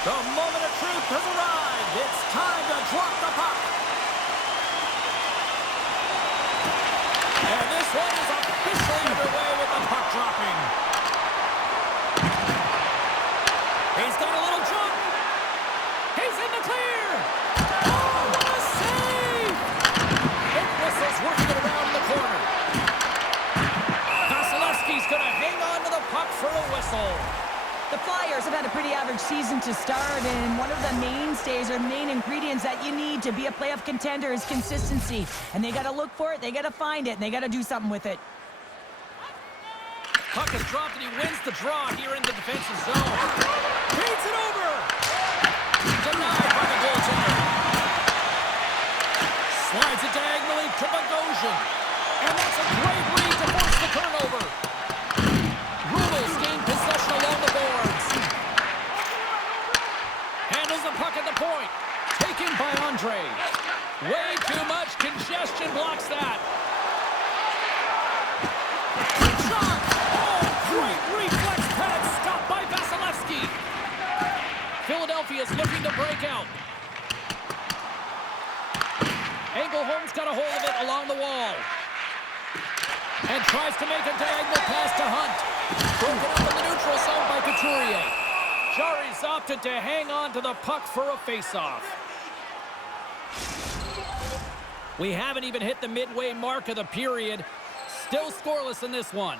The moment of truth has arrived. It's time to drop the puck. And this one is officially underway with the puck dropping. He's got a little jump. He's in the clear. Oh, what a save! It whistles working it around the corner. Vasilevsky's going to hang on to the puck for a whistle. The Flyers have had a pretty average season to start, and one of the mainstays or main ingredients that you need to be a playoff contender is consistency. And they got to look for it, they got to find it, and they got to do something with it. Puck is dropped, and he wins the draw here in the defensive zone. Beats it over. Denied by the goaltender. Slides it diagonally to Bogosian. And that's a great read to force the turnover. Rugle's gained possession along the boards. Handles the puck at the point. Taken by Andre. Way too much congestion blocks that. Shot! Oh, great reflex pad stopped by Vasilevsky. Philadelphia's looking to break out. Engelholm's got a hold of it along the wall. And tries to make a diagonal pass to Hunt. Broken up in the neutral zone by Couturier. Jari's opted to hang on to the puck for a face-off. We haven't even hit the midway mark of the period. Still scoreless in this one.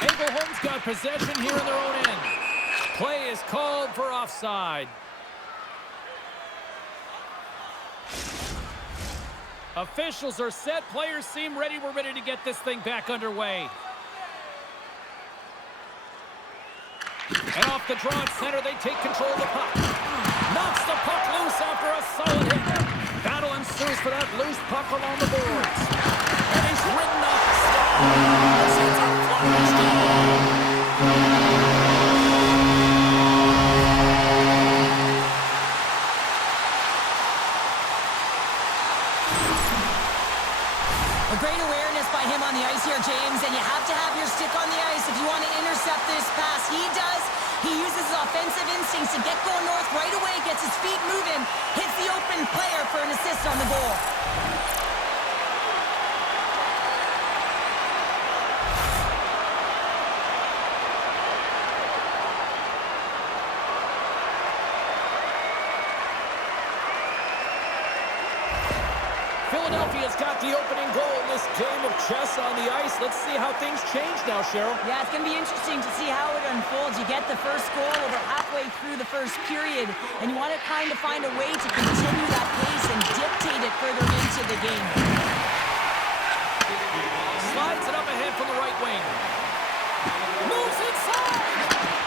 Engelholm's got possession here in their own end. Play is called for offside. Officials are set. Players seem ready. We're ready to get this thing back underway. And off the draw at center, they take control of the puck. Knocks the puck loose after a solid hit. Battle ensues for that loose puck along the boards. And he's ridden off the stop. It's a Flyers goal. Great awareness by him on the ice here, James, and you have to have your stick on the ice if you want to intercept this pass. He does. He uses his offensive instincts to get going north right away, gets his feet moving, hits the open player for an assist on the goal. Philadelphia's got the opening goal in this game of chess on the ice. Let's see how things change now, Cheryl. Yeah, it's going to be interesting to see how it unfolds. You get the first goal over halfway through the first period, and you want to kind of find a way to continue that pace and dictate it further into the game. Slides it up ahead from the right wing. Moves inside.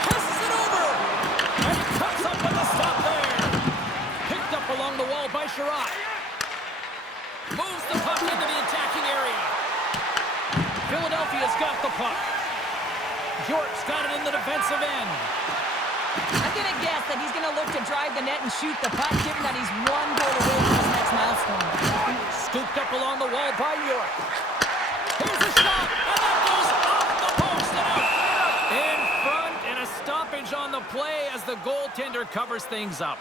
Passes it over. And he comes up with a stop there. Picked up along the wall by Sherratt. Moves the puck into the attacking area. Philadelphia's got the puck. York's got it in the defensive end. I'm going to guess that he's going to look to drive the net and shoot the puck, given that he's one goal away from his next milestone. Scooped up along the wall by York. Here's a shot, and that goes off the post and out. In front, and a stoppage on the play as the goaltender covers things up.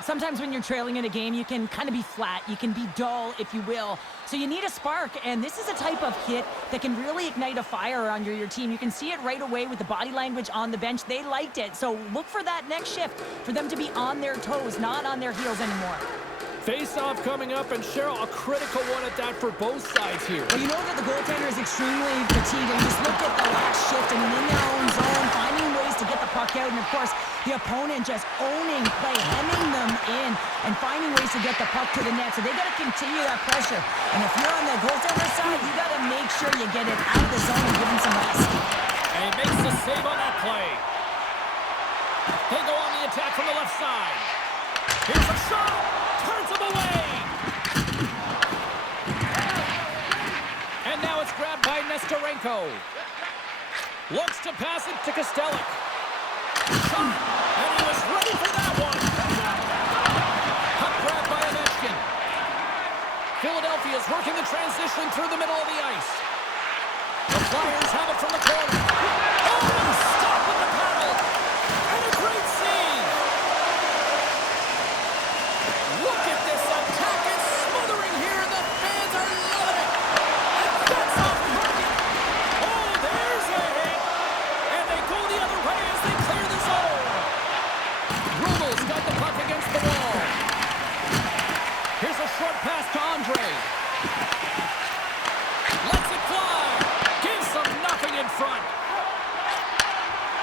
Sometimes when you're trailing in a game, you can kind of be flat. You can be dull, if you will. So you need a spark, and this is a type of hit that can really ignite a fire under your team. You can see it right away with the body language on the bench. They liked it. So look for that next shift, for them to be on their toes, not on their heels anymore. Face-off coming up, and Cheryl, a critical one at that for both sides here. Well, you know that the goaltender is extremely fatigued, and just look at the last shift, and in their own zone, finding ways to get the puck out, and of course, the opponent just owning play, hemming them in, and finding ways to get the puck to the net. So they got to continue that pressure. And if you're on the goaltender side, you got to make sure you get it out of the zone and give him some rest. And he makes the save on that play. They go on the attack from the left side. Here's a shot. Turns him away. And now it's grabbed by Nestorenko. Looks to pass it to Kostelic. Shot. And he was ready for that one. Puck grabbed by Ovechkin. Philadelphia's working the transition through the middle of the ice. The Flyers have it from the corner.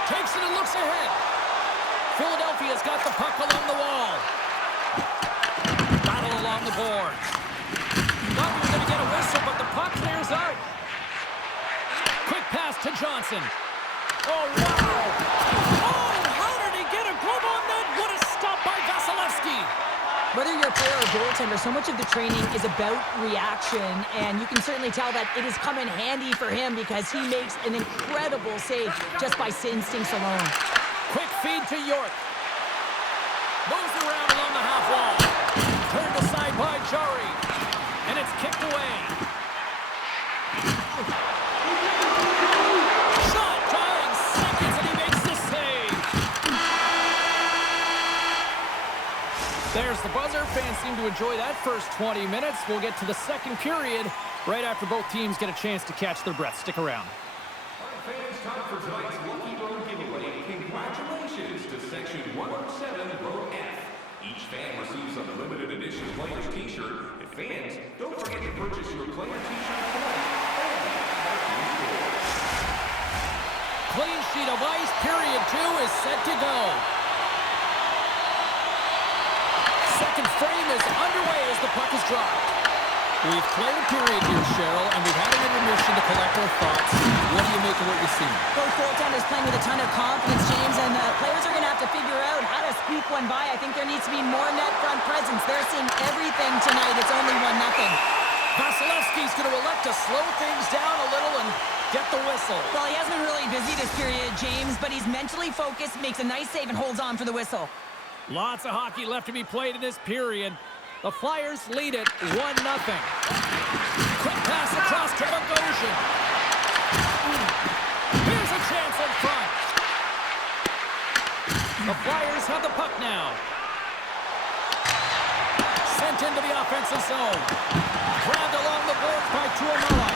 Takes it and looks ahead. Philadelphia's got the puck along the wall. Battle along the boards. Thought we were going to get a whistle, but the puck clears out. Quick pass to Johnson. Oh, wow. Oh, how did he get a glove on that? What a stop by Vasilevsky. Whether you're a player or a goaltender, so much of the training is about reaction, and you can certainly tell that it has come in handy for him because he makes an incredible save just by instincts alone. Quick feed to York. Moves around along the half wall. Turned aside by Jari, and it's kicked away. Shot tying seconds, and he makes the save. There's the buzzer. Fans seem to enjoy that first 20 minutes. We'll get to the second period right after both teams get a chance to catch their breath. Stick around. Fans, time for tonight's Lucky Road giveaway. Congratulations to Section 107, Road F. Each fan receives a limited edition player's t-shirt. And fans, don't forget to purchase your player t-shirt tonight. Clean sheet of ice. Period 2 is set to go. Second frame is underway as the puck is dropped. We've played a period here, Cheryl, and we've had an intermission to collect our thoughts. What do you make of what you've seen? Both goaltenders playing with a ton of confidence, James, and the players are going to have to figure out how to squeak one by. I think there needs to be more net front presence. They're seeing everything tonight. It's only 1-0. Vasilevsky's going to elect to slow things down a little and get the whistle. Well, he hasn't been really busy this period, James, but he's mentally focused, makes a nice save, and holds on for the whistle. Lots of hockey left to be played in this period. The Flyers lead it 1-0. Quick pass across to Bogosian. Here's a chance in front. The Flyers have the puck now. Sent into the offensive zone. Grabbed along the boards by Tuomala.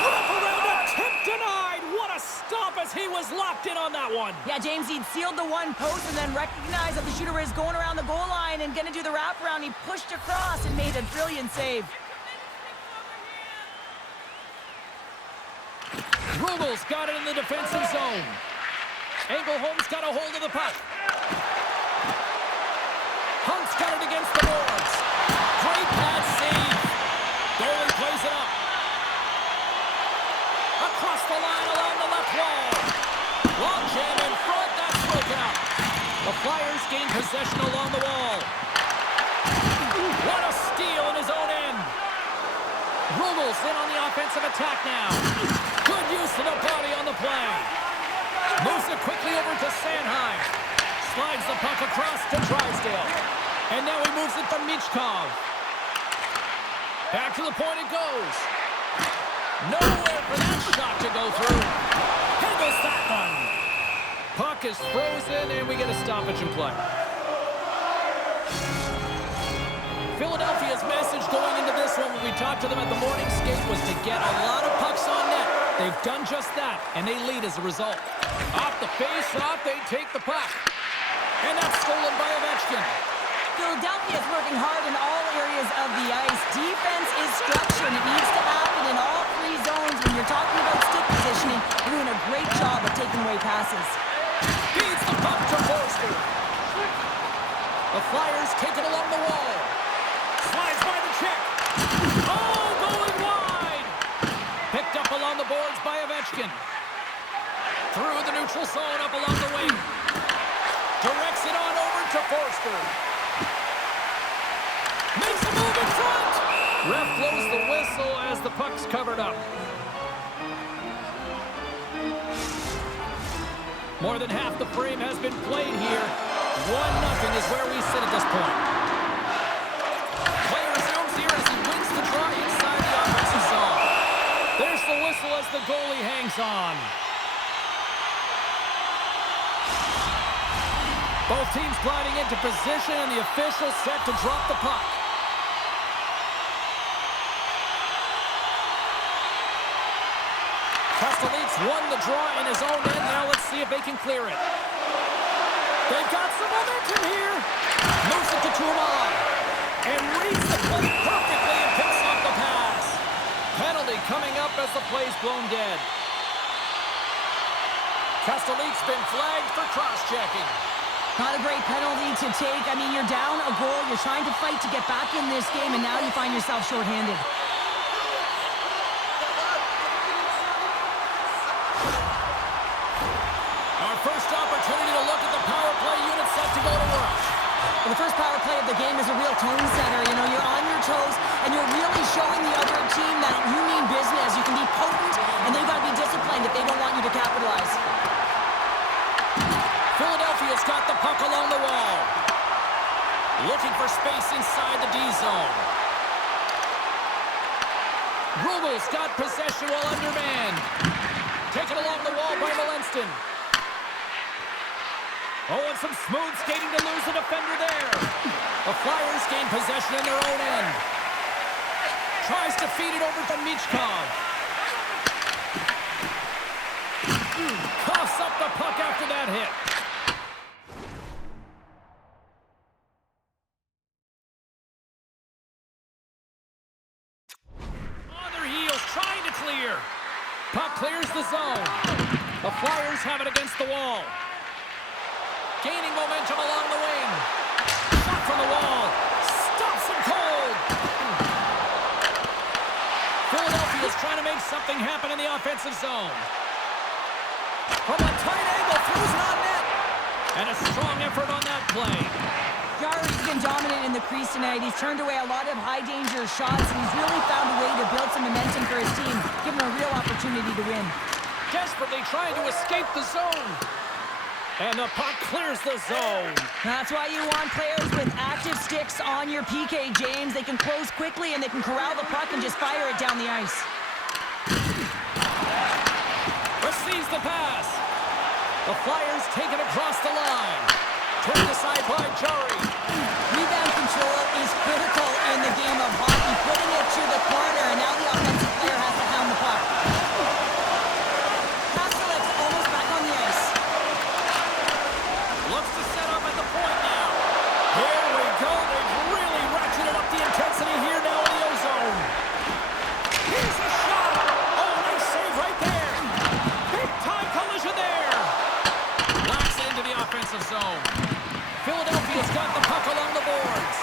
Wrap around the tip denied. What a stop as he was locked in on that one. Yeah, James, he'd sealed the one post and then recognized that the shooter was going around the goal line and going to do the wraparound. He pushed across and made a brilliant save. Rugle's got it in the defensive zone. Engelholm's got a hold of the puck. Hunt's got it against the boards. Great pad save. Goalie plays it up. Across the line along the left wall. Long jam in front. That's broken up. The Flyers gain possession along the wall. What a steal in his own end. Rugle's in on the offensive attack now. Good use of the body on the play. Moves it quickly over to Sanheim. Slides the puck across to Drysdale. And now he moves it to Michkov. Back to the point it goes. Nowhere for that shot to go through. Here goes that one. Puck is frozen, and we get a stoppage in play. Philadelphia's message going into this one when we talked to them at the morning skate was to get a lot of pucks on net. They've done just that, and they lead as a result. Off the face-off, they take the puck. And that's stolen by Ovechkin. Philadelphia is working hard in all areas of the ice. Defense is structure, and it needs to happen in all three zones. When you're talking about stick positioning, you're doing a great job of taking away passes. Feeds the puck to Forster. The Flyers take it along the wall. Slides by the check. Oh, going wide. Picked up along the boards by Ovechkin. Through the neutral zone, up along the wing. Directs it on over to Forster. Makes a move in front. Ref blows the whistle as the puck's covered up. More than half the frame has been played here. 1-0 is where we sit at this point. Play resumes here as he wins the draw inside the offensive zone. There's the whistle as the goalie hangs on. Both teams gliding into position, and the official set to drop the puck. Kostelnik's won the draw in his own end. Now let's see if they can clear it. They've got some momentum here. Moves it to Tuomala. And reads the play perfectly and picks off the pass. Penalty coming up as the play's blown dead. Castellit's been flagged for cross-checking. Not a great penalty to take. I mean, you're down a goal. You're trying to fight to get back in this game, and now you find yourself shorthanded. Our first opportunity to look at the power play unit set to go to work. Well, the first power play of the game is a real tone setter. You know, you're on your toes, and you're really showing the other team that you mean business. You can be potent, and they've got to be disciplined if they don't want you to capitalize. Philadelphia's got the puck along the wall. Looking for space inside the D zone. Rogle's got possession while undermanned. Taken along the wall by Malenston. Oh, and some smooth skating to lose the defender there. The Flyers gain possession in their own end. Tries to feed it over to Michkov. Coughs up the puck after that hit. On their heels, trying to clear. Puck clears the zone. The Flyers have it against the wall. Gaining momentum along the wing. Shot from the wall. Stops him cold. Philadelphia's trying to make something happen in the offensive zone. From a tight angle, throws it on net. And a strong effort on that play. Jarry's been dominant in the crease tonight. He's turned away a lot of high-danger shots, and he's really found a way to build some momentum for his team, give him a real opportunity to win. Desperately trying to escape the zone. And the puck clears the zone. That's why you want players with active sticks on your PK, James. They can close quickly, and they can corral the puck and just fire it down the ice. Receives the pass. The Flyers take it across the line. Turned aside by Jarry. Rebound control is critical in the game of hockey. Putting it to the corner, and now the offensive player has to hound the puck. Castellit's almost back on the ice. Looks to set up at the point now. Here we go. They've really ratcheted up the intensity here now in the ozone. Here's a shot. Oh, nice save right there. Big time collision there. Locks into the offensive zone. Philadelphia's got the puck along the boards.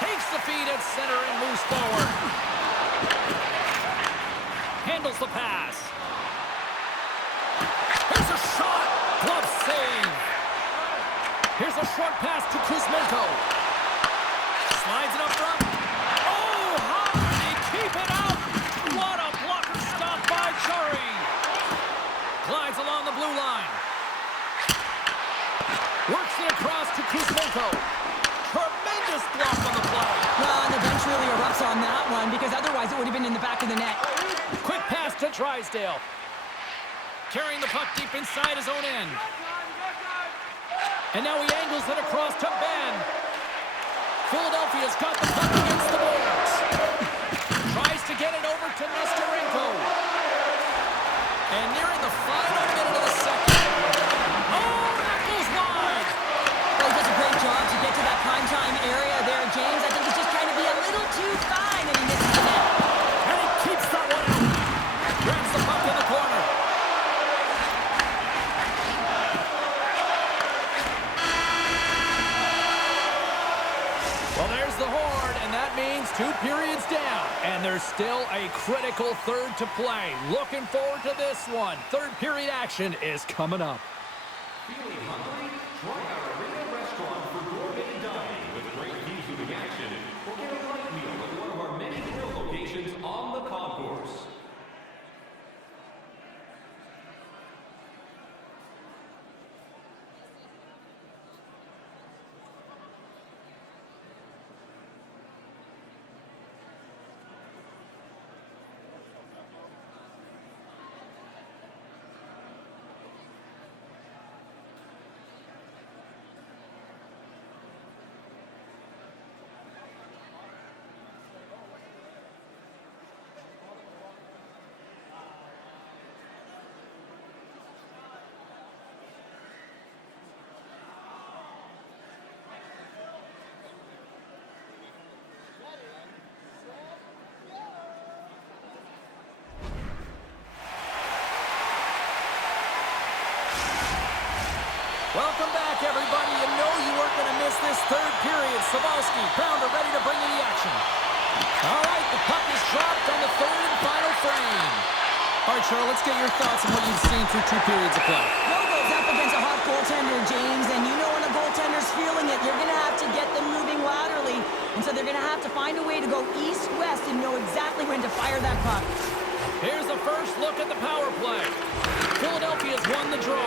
Takes the feed at center and moves forward. Handles the pass. Here's a shot. Glove save. Here's a short pass to Kuzmenko. Slides it up front. Oh, how did he keep it out? What a blocker stop by Jarry. Glides along the blue line. Works it across to Kuzmenko. Tremendous block on the play. Well, and the bench really erupts on that one, because otherwise it would have been in the back of the net. Quick pass to Drysdale. Carrying the puck deep inside his own end. And now he angles it across to Ben. Philadelphia's got the puck against the boards. Tries to get it over to Nestorenko. And nearing the final minute of the second. Oh, that goes wide. Well, he does a great job to get to that primetime area there, James. I think he's just trying to be a little too fine, and he misses the net. And he keeps that one out. Grabs the puck in the corner. Well, there's the horn, and that means 2 periods down. And there's still a critical third to play. Looking forward to this one. Third period action is coming up. Feeling hungry? Try our arena restaurant for gourmet dining with great views of the action. Or get a light meal at one of our many grill locations on the concourse. Welcome back, everybody. You know you weren't going to miss this third period. Sabalski, Pounder ready to bring in the action. All right, the puck is dropped on the third and final frame. All right, Cheryl, let's get your thoughts on what you've seen through 2 periods of play. Rogle's up against a hot goaltender, James, and you know when a goaltender's feeling it, you're going to have to get them moving laterally, and so they're going to have to find a way to go east-west and know exactly when to fire that puck. Here's the first look at the power play. Philadelphia's won the draw.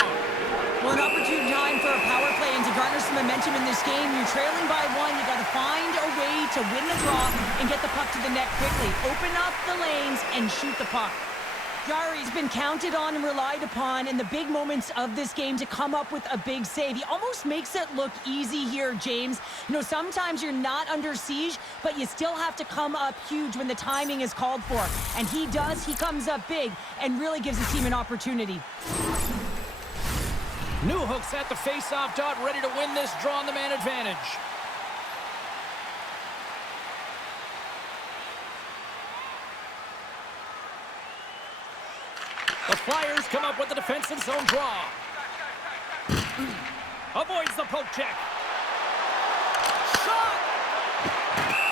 Well, an opportune time for a power play and to garner some momentum in this game. You're trailing by 1. You got to find a way to win the draw and get the puck to the net quickly. Open up the lanes and shoot the puck. Jari's been counted on and relied upon in the big moments of this game to come up with a big save. He almost makes it look easy here, James. You know, sometimes you're not under siege, but you still have to come up huge when the timing is called for. And he does. He comes up big and really gives his team an opportunity. Newhook's at the face-off dot, ready to win this draw on the man advantage. The Flyers come up with the defensive zone draw. Avoids the poke check. Shot!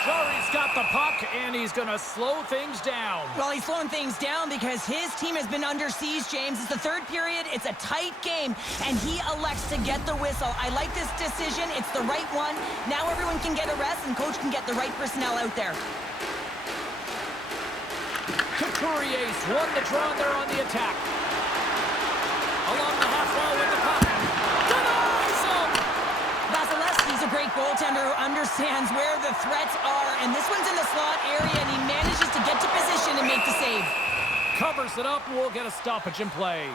Jari's got the puck, and he's going to slow things down. Well, he's slowing things down because his team has been under siege, James. It's the third period. It's a tight game, and he elects to get the whistle. I like this decision. It's the right one. Now everyone can get a rest, and coach can get the right personnel out there. Couturier's won the draw there on the attack. Along the half wall with the puck. Denies him! Vasilevsky's a great goaltender who understands where the threats are, and this one's in the slot area, and he manages to get to position and make the save. Covers it up, and we'll get a stoppage in play.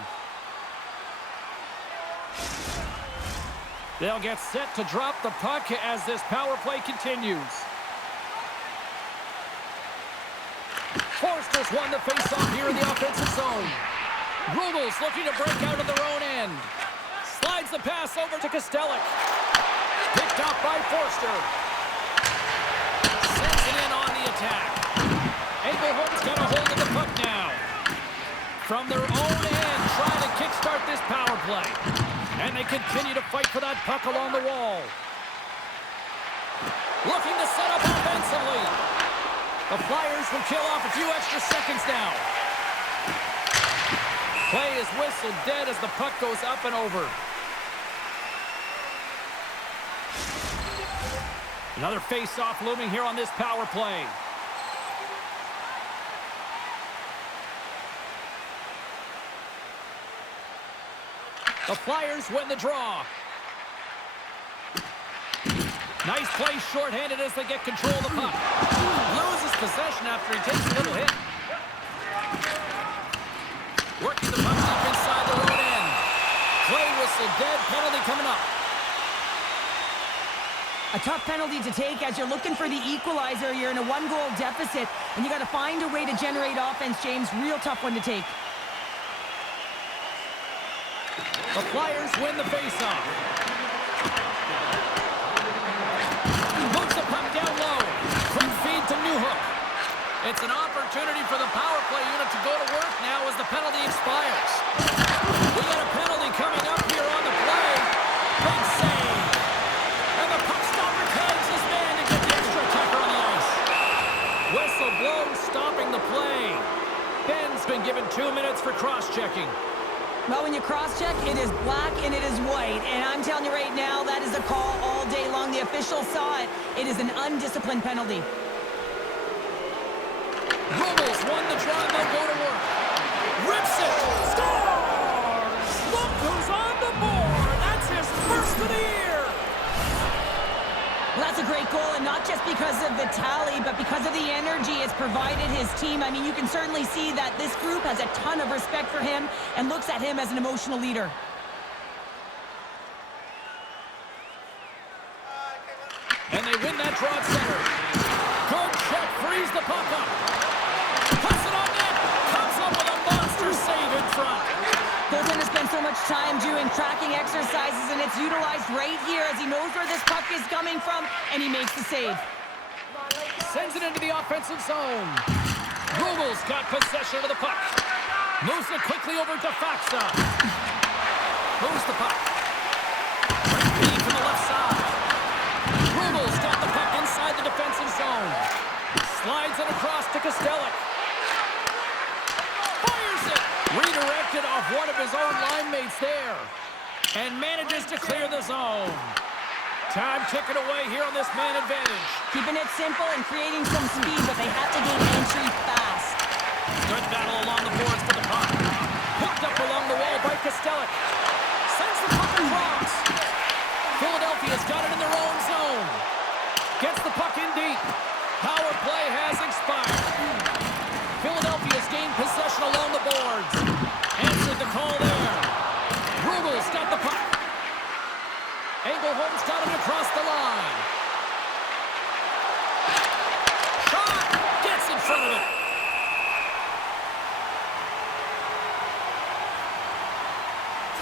They'll get set to drop the puck as this power play continues. Forster's won the face-off here in the offensive zone. Rogle's looking to break out of their own end. Slides the pass over to Kostelic. Picked up by Forster. Sends it in on the attack. Engelholm's got a hold of the puck now. From their own end, trying to kickstart this power play. And they continue to fight for that puck along the wall. Looking to set up offensively. The Flyers will kill off a few extra seconds now. Play is whistled dead as the puck goes up and over. Another face-off looming here on this power play. The Flyers win the draw. Nice play shorthanded as they get control of the puck. Loses possession after he takes a little hit. Working the puck deep inside the road end. Play whistle dead, penalty coming up. A tough penalty to take as you're looking for the equalizer. You're in a 1-goal deficit, and you got to find a way to generate offense, James. Real tough one to take. The Flyers win the faceoff. Moves the puck down low. Quick feed to Newhook. It's an opportunity for the power play unit to go to work now as the penalty expires. We got a penalty coming up here on the play. Big save. And the puck stopper tags his man to get the extra attacker on the ice. Whistle blows, stopping the play. Ben's been given 2 minutes for cross-checking. Well, when you cross-check, it is black and it is white. And I'm telling you right now, that is a call all day long. The official saw it. It is an undisciplined penalty. Rogle's won the draw and they'll go to work. Rips it. Scores! Look who's on the board. That's his first of the year. Well, that's a great goal, and not just because of the tally, but because of the energy it's provided his team. I mean, you can certainly see that this group has a ton of respect for him and looks at him as an emotional leader. And they win that draw at center. Good check, frees the puck up. Puts it on net. Comes up with a monster save in front. Goaltender spends so much time doing tracking exercises, and it's utilized right here as he knows where this puck is coming from, and he makes the save. Sends it into the offensive zone. Rogle's got possession of the puck. Moves it quickly over to Faxa. Moves the puck. Kostelic. Fires it. Redirected off one of his own line mates there. And manages to clear the zone. Time ticking away here on this man advantage. Keeping it simple and creating some speed, but they have to gain entry fast. Good battle along the boards for the puck. Hooked up along the wall by Kostelic. Sends the puck across. Philadelphia's got it in their own zone. Gets the puck in deep. Power play has expired. Philadelphia's gained possession along the boards. Answered the call there. Rogle's got the puck. Engelholm's got it across the line. Shot! Gets in front of it.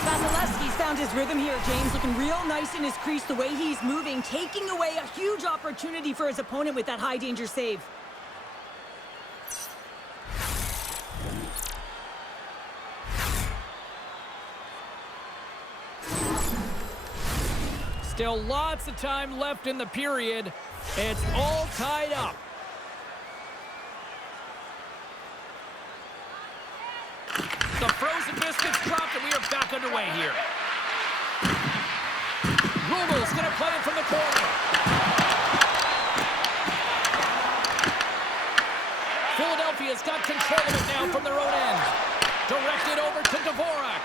Vasilevsky's found his rhythm here, James. Looking real nice in his crease, the way he's moving, taking away a huge opportunity for his opponent with that high-danger save. Still lots of time left in the period. It's all tied up. The frozen biscuits dropped, and we are back underway here. Rogle's going to play it from the corner. Philadelphia's got control of it now from their own end. Directed over to Dvorak.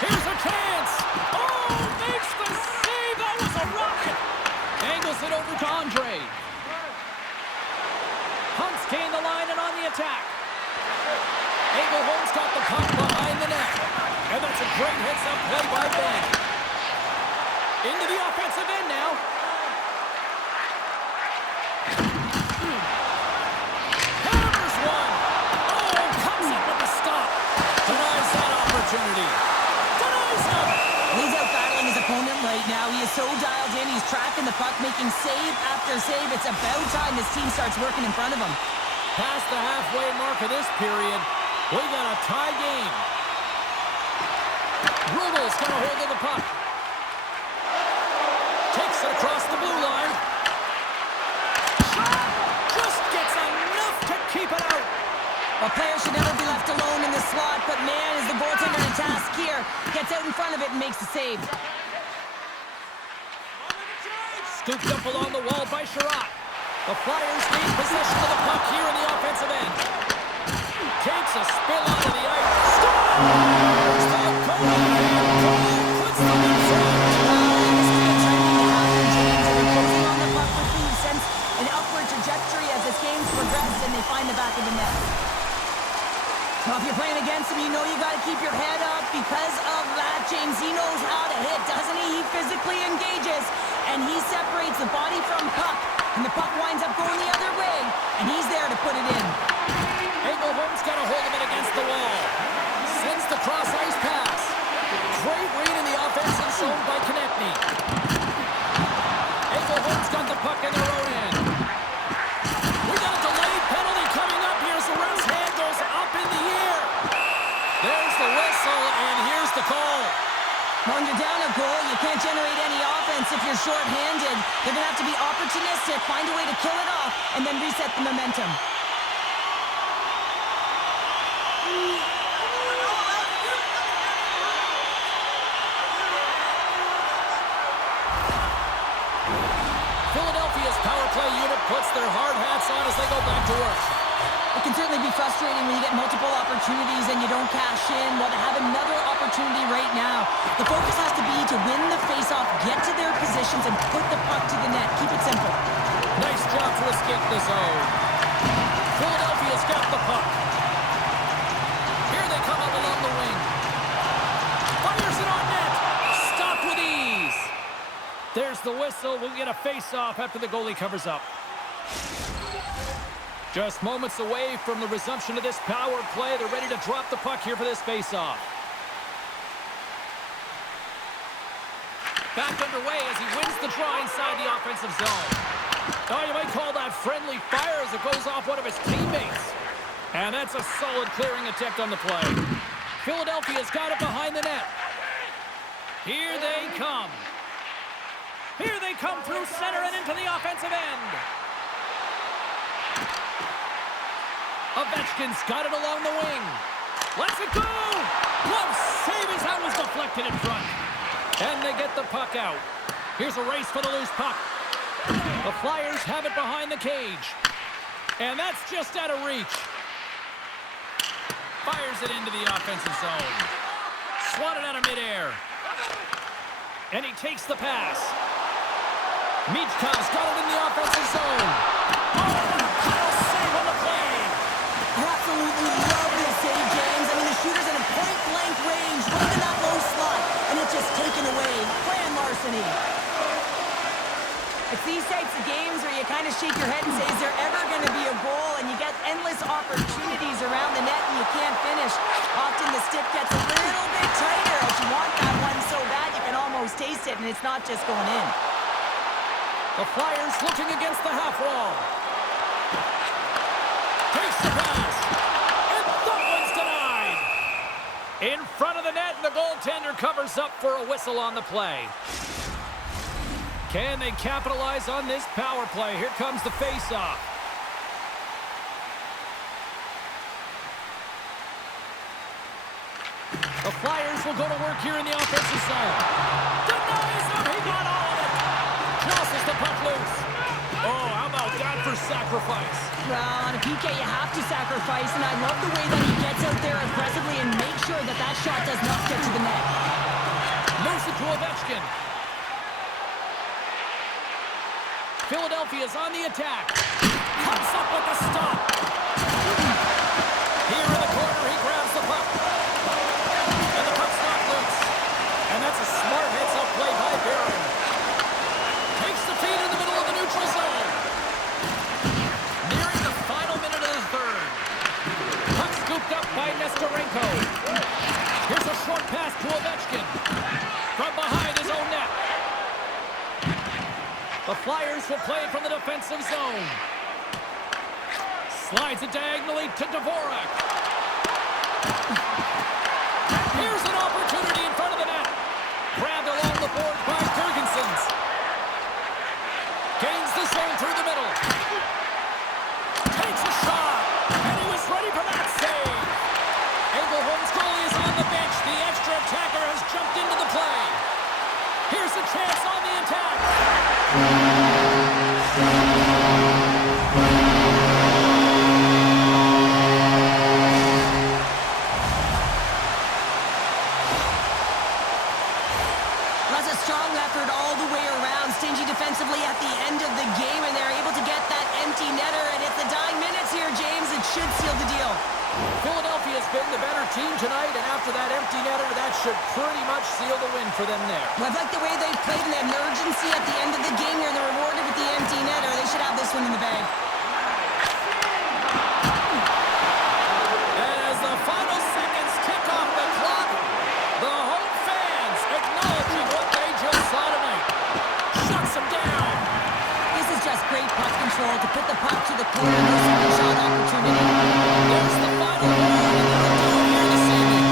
Here's a chance. Oh, makes the save. That was a rocket. Angles it over to Andre. Hunt's gained the line and on the attack. Engelholm's got the puck behind the net. And that's a great heads-up play by Ben. Into the offensive end now. Hammers one. Oh, comes up with the stop. Denies that opportunity. Denies him. He's out battling his opponent right now. He is so dialed in. He's tracking the puck, making save after save. It's about time this team starts working in front of him. Past the halfway mark of this period, we got a tie game. Rogle's got a hold of the puck. Takes it across the blue line. Shot! Just gets enough to keep it out. A player should never be left alone in the slot, but man, is the goaltender to task here. Gets out in front of it and makes the save. Scooped up along the wall by Sherratt. The Flyers gain possession of the puck here in the offensive end. Takes a spill out of the ice. Scores! The goal! Puts them in front. This has been trending to happen, James. And they're closing on the puck quickly. You sense an upward trajectory as this game's progressed, and they find the back of the net. Well, if you're playing against him, you know you got to keep your head up because of that, James. He knows how to hit, doesn't he? He physically engages, and he separates the body from puck, and the puck winds up going the other way, and he's there to put it in. Engelholm's got a hold of it against the wall. Sends the cross-ice pass. Great read in the offensive zone by Konechny. Engelholm's got the puck in their own end. We got a delayed penalty coming up here as the ref's hand goes up in the air. There's the whistle, and here's the call. When you're down a goal, you can't generate any offense if you're short-handed. They're going to have to be opportunistic, find a way to kill it off, and then reset the momentum. Philadelphia's power play unit puts their hard hats on as they go back to work. It can certainly be frustrating when you get multiple opportunities and you don't cash in. Well, to have another opportunity right now, the focus has to be to win the faceoff, get to their positions, and put the puck to the net. Keep it simple. Nice job to escape the zone. Philadelphia's got the puck. Here they come up along the wing. Fires it on net. Stopped with ease. There's the whistle. We'll get a face-off after the goalie covers up. Just moments away from the resumption of this power play. They're ready to drop the puck here for this face-off. Back underway as he wins the draw inside the offensive zone. Oh, you might call that friendly fire as it goes off one of his teammates. And that's a solid clearing attempt on the play. Philadelphia's got it behind the net. Here they come. Here they come through center and into the offensive end. Ovechkin's got it along the wing. Let's it go! Glove save as that was deflected in front. And they get the puck out. Here's a race for the loose puck. The Flyers have it behind the cage. And that's just out of reach. Fires it into the offensive zone. Swatted out of midair. And he takes the pass. Michkov's got it in the offensive zone. Oh, Kyle save on the play. I absolutely love this save, James. I mean, the shooter's in a point-blank range, running that low slot, and it's just taken away. Grand larceny. It's these types of games where you kind of shake your head and say, is there ever going to be a goal? And you get endless opportunities around the net and you can't finish. Often the stick gets a little bit tighter as you want that one so bad you can almost taste it, and it's not just going in. The Flyers looking against the half wall. Takes the pass. And that one's denied. In front of the net, and the goaltender covers up for a whistle on the play. Can they capitalize on this power play? Here comes the face-off. The Flyers will go to work here in the offensive zone. Denies him. He got all of it. Crosses the puck loose. Oh, how about that for sacrifice? Well, on a PK, you have to sacrifice, and I love the way that he gets out there aggressively and makes sure that that shot does not get to the net. Moves it to Ovechkin. Philadelphia's on the attack. Comes up with the stop. Here in the corner, he grabs the puck. And the puck's not loose. And that's a smart heads-up play by Barron. Takes the feed in the middle of the neutral zone. Nearing the final minute of the third. Puck scooped up by Nestorenko. Here's a short pass to Ovechkin. From behind his own net. The Flyers will play it from the defensive zone. Slides it diagonally to Dvorak. Here's an opportunity in front of the net. Grabbed along the board by Jurgensen's. Gains the zone through the middle. Takes a shot. And he was ready for that save. Engelholm's goalie is on the bench. The extra attacker has jumped into the play. Here's a chance on the attack. That's a strong effort all the way around. Stingy defensively at the end of the game, and they're able to get that empty netter. And it's the dying minutes here, James. It should seal the deal. Philadelphia's been the better team tonight, and after that empty netter, that should pretty much seal the win for them there. Well, I like the way they played in that urgency at the end of the game here, and they're rewarded with the empty netter. They should have this one in the bag. And as the final seconds tick off the clock, the home fans acknowledging what they just saw tonight. Shuts them down. This is just great puck control to put the puck to the corner. No second shot opportunity. There's the final word here this evening.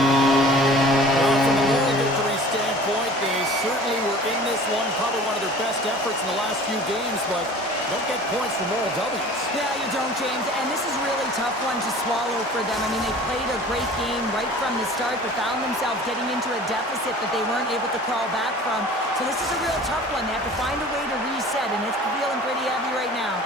Well, from a moral victory standpoint, they certainly were in this one. Probably one of their best efforts in the last few games, but don't get points for moral W's. Yeah, you don't, James. And this is a really tough one to swallow for them. I mean, they played a great game right from the start, but found themselves getting into a deficit that they weren't able to crawl back from. So this is a real tough one. They have to find a way to reset, and it's feeling pretty heavy right now.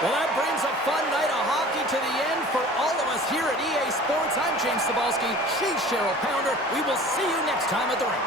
Well, that brings a fun night of hockey to the end for all of us here at EA Sports. I'm James Cebulski. She's Cheryl Pounder. We will see you next time at the rink.